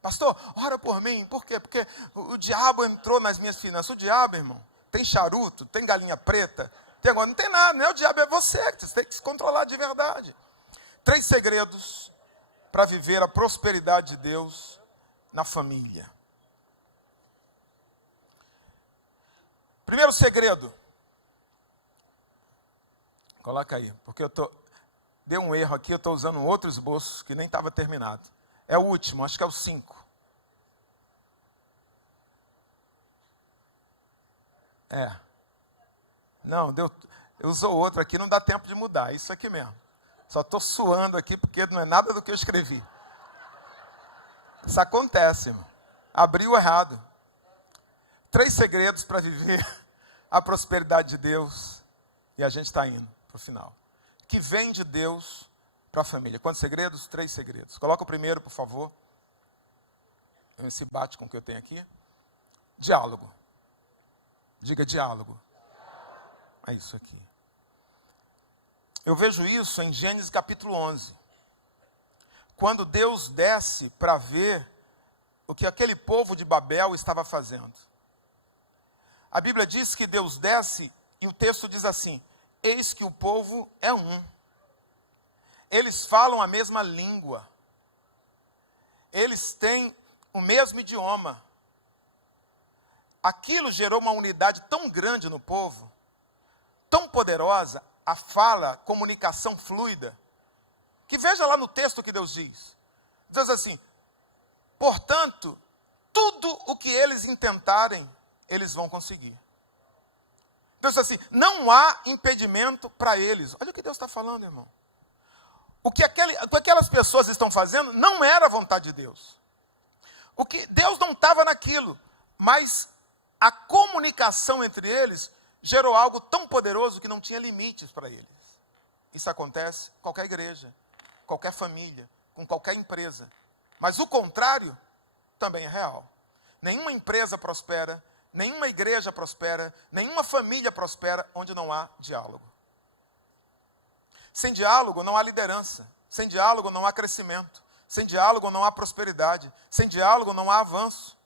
Pastor, ora por mim, por quê? Porque o diabo entrou nas minhas finanças. O diabo, irmão, tem charuto, tem galinha preta, não tem nada, não é o diabo, é você tem que se controlar de verdade. 3 segredos para viver a prosperidade de Deus na família. Primeiro segredo. Coloca aí, porque deu um erro aqui, eu estou usando um outro esboço que nem estava terminado. É o último, acho que é o 5. Não, usou outro aqui, não dá tempo de mudar, isso aqui mesmo. Só estou suando aqui porque não é nada do que eu escrevi. Isso acontece, irmão. Abriu errado. 3 segredos para viver a prosperidade de Deus. E a gente está indo para o final. Que vem de Deus para a família. Quantos segredos? 3 segredos. Coloca o primeiro, por favor. Esse bate com o que eu tenho aqui. Diálogo. Diga diálogo. É isso aqui. Eu vejo isso em Gênesis capítulo 11. Quando Deus desce para ver o que aquele povo de Babel estava fazendo. A Bíblia diz que Deus desce e o texto diz assim, eis que o povo é um. Eles falam a mesma língua. Eles têm o mesmo idioma. Aquilo gerou uma unidade tão grande no povo, tão poderosa, a fala, comunicação fluida, que veja lá no texto que Deus diz. Diz assim, portanto, tudo o que eles intentarem, eles vão conseguir. Deus diz assim, não há impedimento para eles. Olha o que Deus está falando, irmão. O que aquelas pessoas estão fazendo não era a vontade de Deus. O que Deus não estava naquilo, mas a comunicação entre eles gerou algo tão poderoso que não tinha limites para eles. Isso acontece em qualquer igreja, qualquer família, com qualquer empresa. Mas o contrário também é real. Nenhuma empresa prospera, nenhuma igreja prospera, nenhuma família prospera onde não há diálogo. Sem diálogo não há liderança, sem diálogo não há crescimento, sem diálogo não há prosperidade, sem diálogo não há avanço.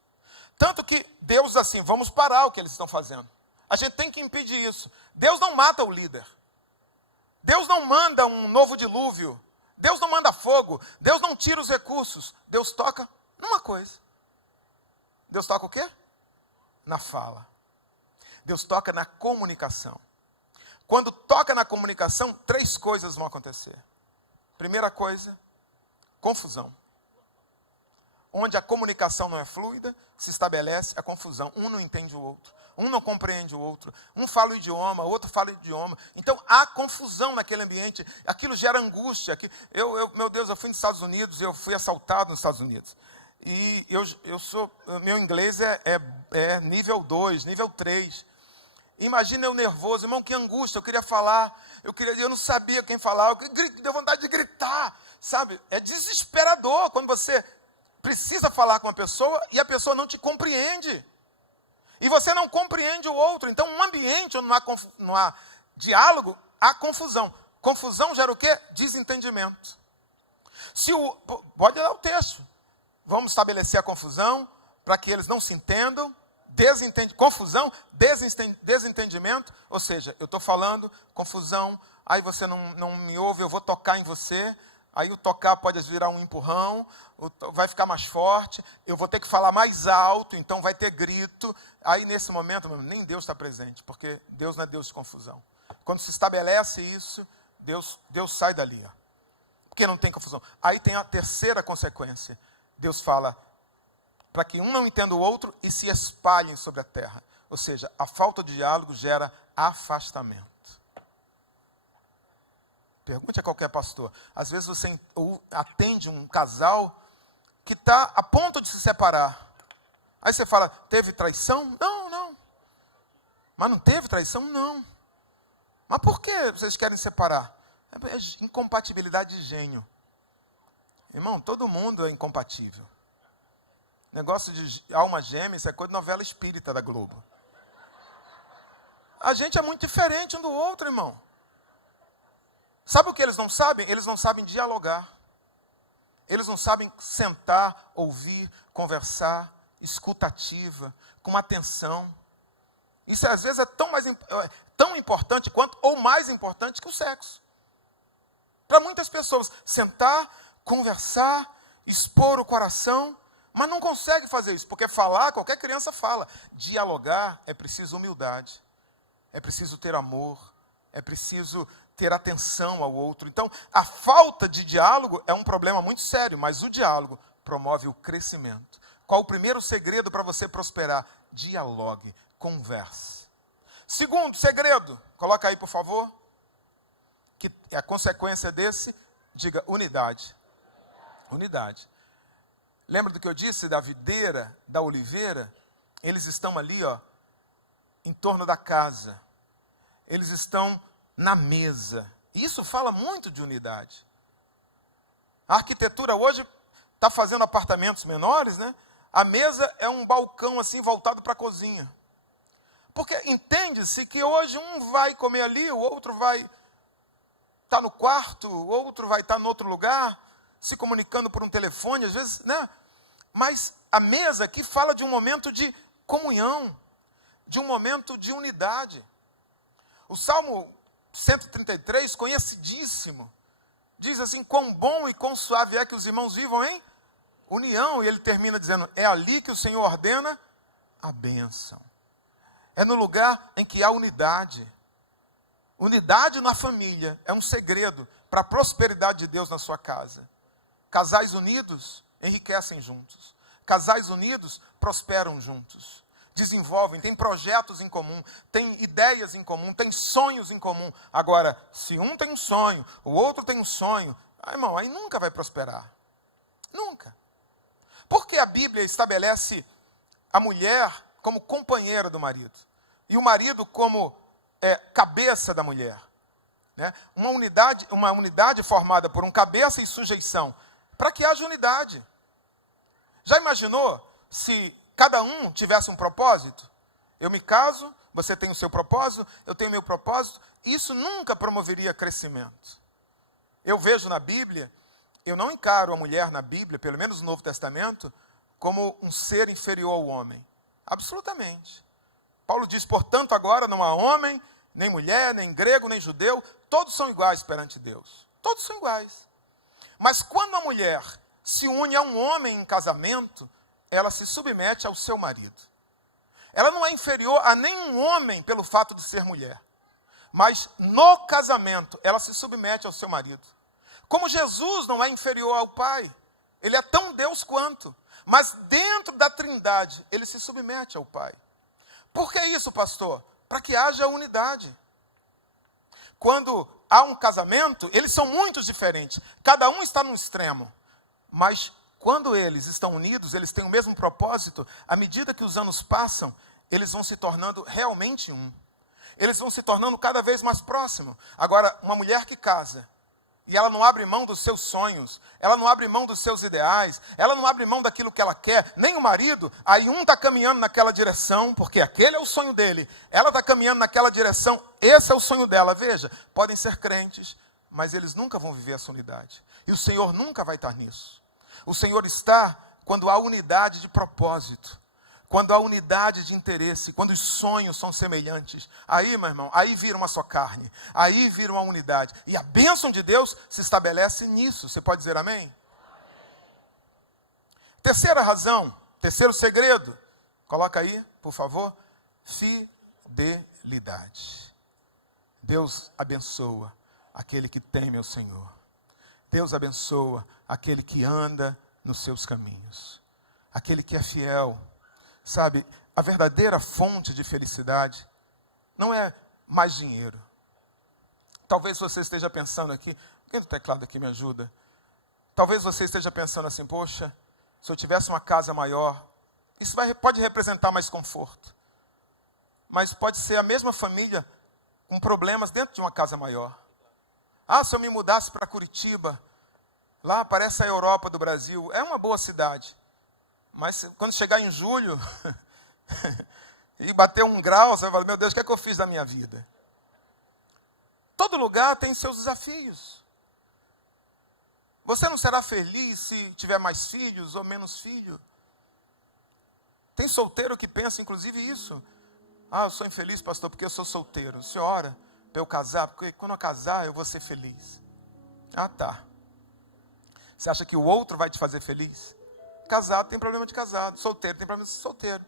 Tanto que Deus diz assim, vamos parar o que eles estão fazendo. A gente tem que impedir isso. Deus não mata o líder. Deus não manda um novo dilúvio. Deus não manda fogo. Deus não tira os recursos. Deus toca numa coisa. Deus toca o quê? Na fala. Deus toca na comunicação. Quando toca na comunicação, 3 coisas vão acontecer. Primeira coisa, confusão. Onde a comunicação não é fluida, se estabelece a confusão. Um não entende o outro. Um não compreende o outro. Um fala o idioma, o outro fala o idioma. Então, há confusão naquele ambiente. Aquilo gera angústia. Meu Deus, eu fui nos Estados Unidos, eu fui assaltado nos Estados Unidos. E meu inglês é nível 2, nível 3. Imagina eu nervoso, irmão, que angústia, eu queria falar, eu não sabia quem falar, deu vontade de gritar, sabe? É desesperador quando você precisa falar com uma pessoa e a pessoa não te compreende. E você não compreende o outro. Então, um ambiente onde não há diálogo, há confusão. Confusão gera o quê? Desentendimento. Pode dar o texto. Vamos estabelecer a confusão para que eles não se entendam. Confusão, desentendimento. Ou seja, eu estou falando, confusão, aí você não me ouve, eu vou tocar em você. Aí o tocar pode virar um empurrão, vai ficar mais forte, eu vou ter que falar mais alto, então vai ter grito. Aí nesse momento, nem Deus está presente, porque Deus não é Deus de confusão. Quando se estabelece isso, Deus sai dali. Ó. Porque não tem confusão. Aí tem a terceira consequência. Deus fala para que um não entenda o outro e se espalhem sobre a terra. Ou seja, a falta de diálogo gera afastamento. Pergunte a qualquer pastor. Às vezes você atende um casal que está a ponto de se separar. Aí você fala, teve traição? Não. Mas não teve traição? Não. Mas por que vocês querem separar? É incompatibilidade de gênio. Irmão, todo mundo é incompatível. Negócio de alma gêmea, isso é coisa de novela espírita da Globo. A gente é muito diferente um do outro, irmão. Sabe o que eles não sabem? Eles não sabem dialogar. Eles não sabem sentar, ouvir, conversar, escuta ativa, com atenção. Isso às vezes é tão importante quanto, ou mais importante que o sexo. Para muitas pessoas, sentar, conversar, expor o coração, mas não consegue fazer isso, porque falar, qualquer criança fala. Dialogar é preciso humildade, é preciso ter amor, é preciso ter atenção ao outro. Então, a falta de diálogo é um problema muito sério, mas o diálogo promove o crescimento. Qual o primeiro segredo para você prosperar? Dialogue, converse. Segundo segredo, coloca aí por favor, que é a consequência desse, diga unidade. Unidade. Lembra do que eu disse da videira, da oliveira? Eles estão ali, ó, em torno da casa. Eles estão na mesa. Isso fala muito de unidade. A arquitetura hoje está fazendo apartamentos menores, né? A mesa é um balcão assim voltado para a cozinha. Porque entende-se que hoje um vai comer ali, o outro vai estar no quarto, o outro vai estar no outro lugar, se comunicando por um telefone, às vezes, né? Mas a mesa aqui fala de um momento de comunhão, de um momento de unidade. O Salmo 133, conhecidíssimo, diz assim, quão bom e quão suave é que os irmãos vivam em união. E ele termina dizendo, é ali que o Senhor ordena a bênção. É no lugar em que há unidade. Unidade na família é um segredo para a prosperidade de Deus na sua casa. Casais unidos enriquecem juntos. Casais unidos prosperam juntos. desenvolvem, têm projetos em comum, têm ideias em comum, têm sonhos em comum. Agora, se um tem um sonho, o outro tem um sonho, irmão, aí nunca vai prosperar. Nunca. Porque a Bíblia estabelece a mulher como companheira do marido e o marido como cabeça da mulher, né? Uma unidade formada por um cabeça e sujeição, para que haja unidade. Já imaginou se cada um tivesse um propósito? Eu me caso, você tem o seu propósito, eu tenho o meu propósito. Isso nunca promoveria crescimento. Eu vejo na Bíblia, eu não encaro a mulher na Bíblia, pelo menos no Novo Testamento, como um ser inferior ao homem. Absolutamente. Paulo diz, portanto, agora não há homem, nem mulher, nem grego, nem judeu, todos são iguais perante Deus. Todos são iguais. Mas quando a mulher se une a um homem em casamento, ela se submete ao seu marido. Ela não é inferior a nenhum homem pelo fato de ser mulher. Mas no casamento, ela se submete ao seu marido. Como Jesus não é inferior ao Pai, ele é tão Deus quanto. Mas dentro da Trindade, ele se submete ao Pai. Por que isso, pastor? Para que haja unidade. Quando há um casamento, eles são muito diferentes. Cada um está num extremo. Mas quando eles estão unidos, eles têm o mesmo propósito. À medida que os anos passam, eles vão se tornando realmente um. Eles vão se tornando cada vez mais próximos. Agora, uma mulher que casa, e ela não abre mão dos seus sonhos, ela não abre mão dos seus ideais, ela não abre mão daquilo que ela quer, nem o marido, aí um está caminhando naquela direção, porque aquele é o sonho dele, ela está caminhando naquela direção, esse é o sonho dela. Veja, podem ser crentes, mas eles nunca vão viver essa unidade. E o Senhor nunca vai estar nisso. O Senhor está quando há unidade de propósito, quando há unidade de interesse, quando os sonhos são semelhantes. Aí, meu irmão, aí vira uma só carne, aí vira uma unidade. E a bênção de Deus se estabelece nisso. Você pode dizer amém? Terceira razão, terceiro segredo. Coloca aí, por favor. Fidelidade. Deus abençoa aquele que teme ao Senhor. Deus abençoa aquele que anda nos seus caminhos. Aquele que é fiel. Sabe, a verdadeira fonte de felicidade não é mais dinheiro. Talvez você esteja pensando aqui, quem do teclado aqui me ajuda? Talvez você esteja pensando assim, poxa, se eu tivesse uma casa maior, isso pode representar mais conforto. Mas pode ser a mesma família com problemas dentro de uma casa maior. Ah, se eu me mudasse para Curitiba, lá parece a Europa do Brasil, é uma boa cidade. Mas quando chegar em julho e bater 1 grau, você vai falar, meu Deus, o que é que eu fiz da minha vida? Todo lugar tem seus desafios. Você não será feliz se tiver mais filhos ou menos filhos. Tem solteiro que pensa, inclusive, isso. Ah, eu sou infeliz, pastor, porque eu sou solteiro. O senhor ora para eu casar, porque quando eu casar eu vou ser feliz. Ah, tá. Você acha que o outro vai te fazer feliz? Casado tem problema de casado, solteiro tem problema de solteiro.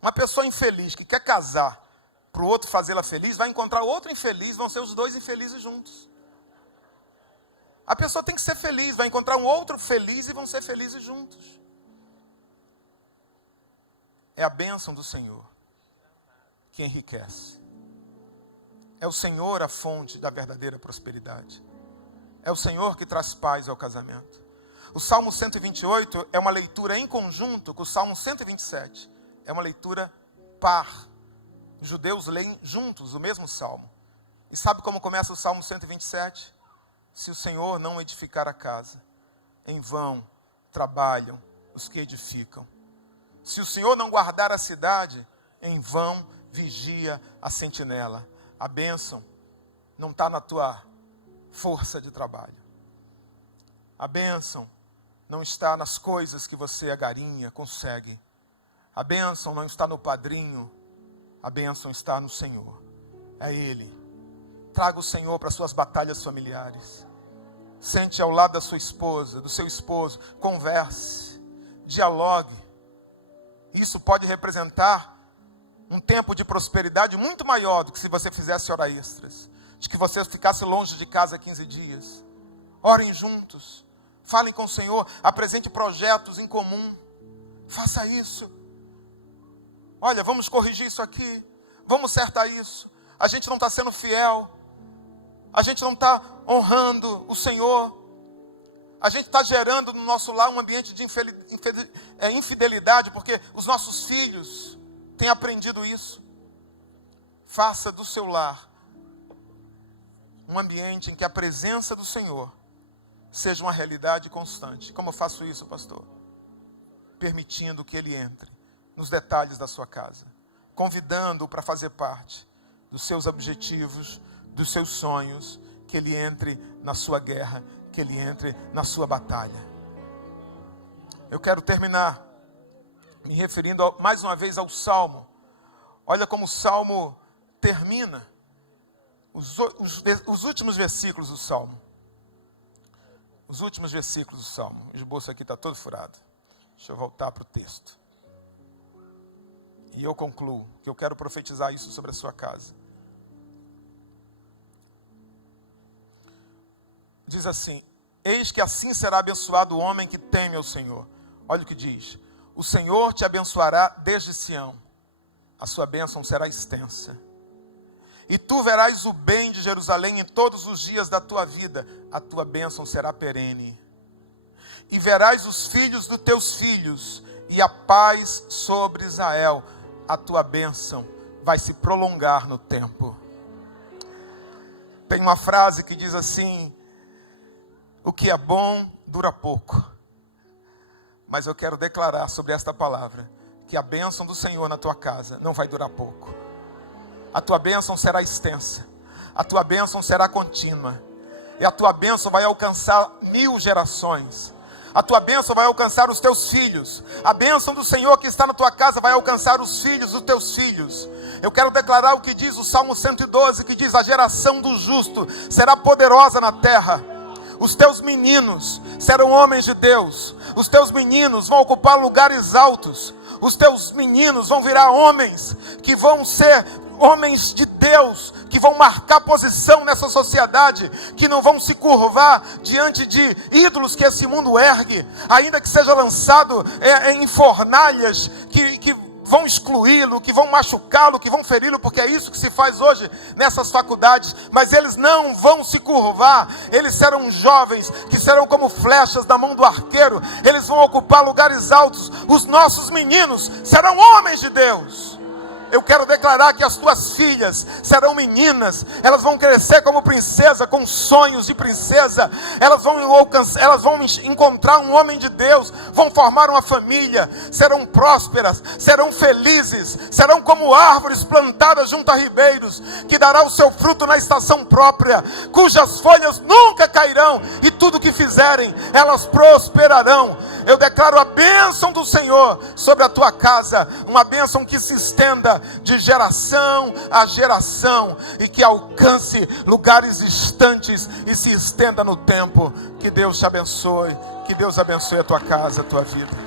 Uma pessoa infeliz que quer casar para o outro fazê-la feliz, vai encontrar outro infeliz, vão ser os dois infelizes juntos. A pessoa tem que ser feliz, vai encontrar um outro feliz e vão ser felizes juntos. É a bênção do Senhor que enriquece. É o Senhor a fonte da verdadeira prosperidade. É o Senhor que traz paz ao casamento. O Salmo 128 é uma leitura em conjunto com o Salmo 127. É uma leitura par. Os judeus leem juntos o mesmo Salmo. E sabe como começa o Salmo 127? Se o Senhor não edificar a casa, em vão trabalham os que edificam. Se o Senhor não guardar a cidade, em vão vigia a sentinela. A bênção não está na tua força de trabalho. A bênção não está nas coisas que você agarinha, consegue. A bênção não está no padrinho. A bênção está no Senhor. É Ele. Traga o Senhor para suas batalhas familiares. Sente ao lado da sua esposa, do seu esposo. Converse. Dialogue. Isso pode representar um tempo de prosperidade muito maior do que se você fizesse horas extras. De que você ficasse longe de casa 15 dias. Orem juntos. Falem com o Senhor, apresente projetos em comum. Faça isso. Olha, vamos corrigir isso aqui, vamos acertar isso. A gente não está sendo fiel, a gente não está honrando o Senhor, a gente está gerando no nosso lar um ambiente de infidelidade, porque os nossos filhos têm aprendido isso. Faça do seu lar um ambiente em que a presença do Senhor seja uma realidade constante. Como eu faço isso, pastor? Permitindo que Ele entre nos detalhes da sua casa, convidando-o para fazer parte dos seus objetivos, dos seus sonhos, que Ele entre na sua guerra, que Ele entre na sua batalha. Eu quero terminar me referindo mais uma vez ao Salmo. Olha como o Salmo termina, os últimos versículos do Salmo. Os últimos versículos do Salmo. O esboço aqui está todo furado. Deixa eu voltar para o texto. E eu concluo que eu quero profetizar isso sobre a sua casa. Diz assim: eis que assim será abençoado o homem que teme ao Senhor. Olha o que diz: o Senhor te abençoará desde Sião, a sua bênção será extensa. E tu verás o bem de Jerusalém em todos os dias da tua vida, a tua bênção será perene. E verás os filhos dos teus filhos, e a paz sobre Israel, a tua bênção vai se prolongar no tempo. Tem uma frase que diz assim: o que é bom dura pouco. Mas eu quero declarar sobre esta palavra que a bênção do Senhor na tua casa não vai durar pouco. A tua bênção será extensa, a tua bênção será contínua, e a tua bênção vai alcançar 1000 gerações. A tua bênção vai alcançar os teus filhos. A bênção do Senhor que está na tua casa vai alcançar os filhos dos teus filhos. Eu quero declarar o que diz o Salmo 112, que diz: a geração do justo será poderosa na terra. Os teus meninos serão homens de Deus. Os teus meninos vão ocupar lugares altos. Os teus meninos vão virar homens que vão ser homens de Deus, que vão marcar posição nessa sociedade, que não vão se curvar diante de ídolos que esse mundo ergue, ainda que seja lançado em fornalhas que vão excluí-lo, que vão machucá-lo, que vão feri-lo, porque é isso que se faz hoje nessas faculdades. Mas eles não vão se curvar. Eles serão jovens que serão como flechas da mão do arqueiro. Eles vão ocupar lugares altos. Os nossos meninos serão homens de Deus. Eu quero declarar que as tuas filhas serão meninas. Elas vão crescer como princesa, com sonhos de princesa. Elas vão encontrar um homem de Deus, vão formar uma família, serão prósperas, serão felizes, serão como árvores plantadas junto a ribeiros, que dará o seu fruto na estação própria, cujas folhas nunca cairão, e tudo que fizerem, elas prosperarão. Eu declaro a bênção do Senhor sobre a tua casa, uma bênção que se estenda de geração a geração, e que alcance lugares distantes e se estenda no tempo. Que Deus te abençoe, que Deus abençoe a tua casa, a tua vida.